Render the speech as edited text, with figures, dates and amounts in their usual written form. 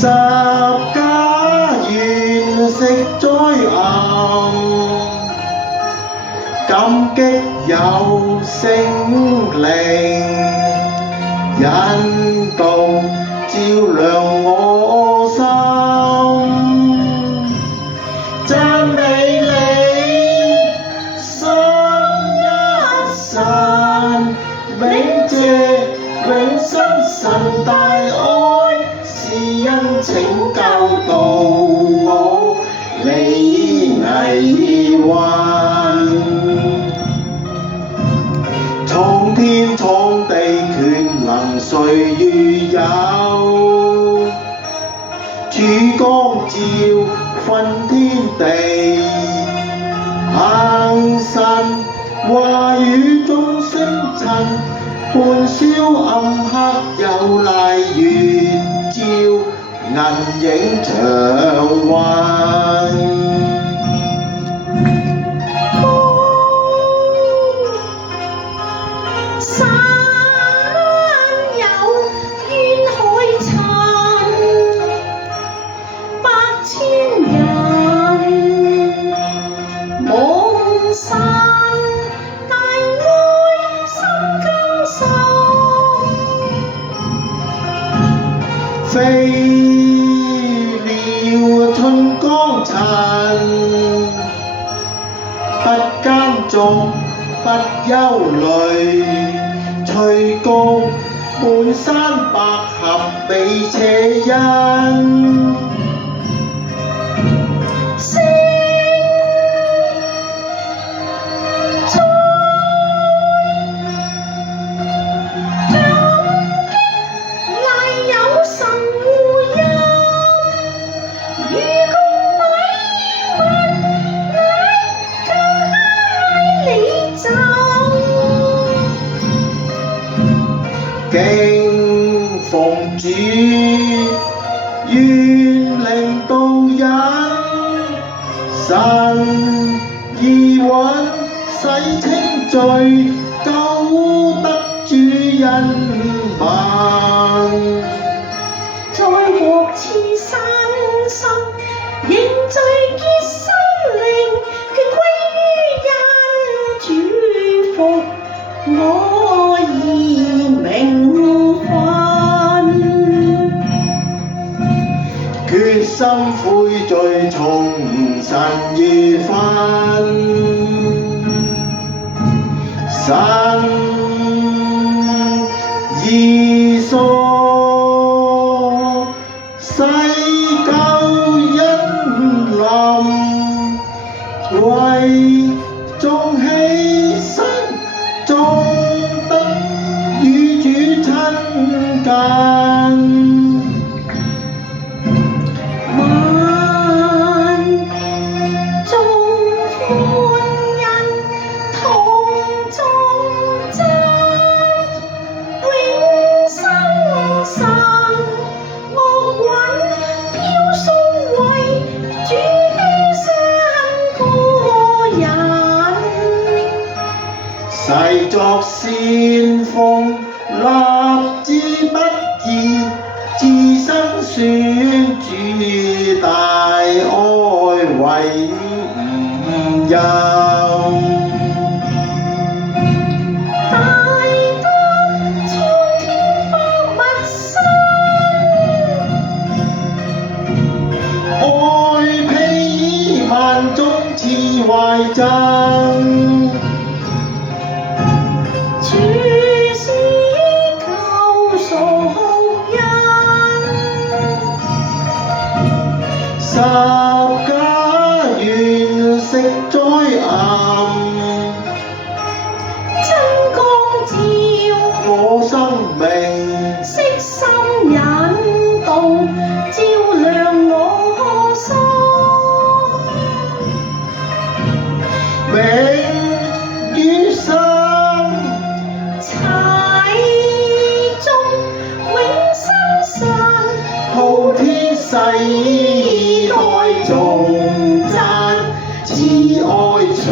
十家園食災暗，感激有聖靈引導照亮我心，讚美你三一神，永謝永生神大愛，是因拯救到我離危患。創天創地權能誰與有？主光照分天地，行神話語眾星塵，半宵暗黑有賴月照，銀影長環。山有怨海塵，百千人望山大愛心更深，飛鳥春光塵，不耕種不憂慮，隨谷滿山百合美且欣。聲在感激賴有神護蔭，如共米物乃加你走。敬奉主，願靈導引，神義允洗清罪，救得主恩民。在獲賜新生，認罪潔心靈，權歸於恩主福，我已名分。決心悔罪，從神而分，神以所世救恩臨，為眾犧牲，眾得與主親近。萬眾歡欣同頌讚，永生神樂韻飄送為主犧牲個人。誓作先鋒，立志不移，至生宣主大愛永有。大德蒼天百物生，愛披萬眾慈懷贈，主是救贖人。十家園食災暗，真光照我生命悉心引導，照亮我心。永於生，齊眾永生神，普天世代頌讚，慈愛長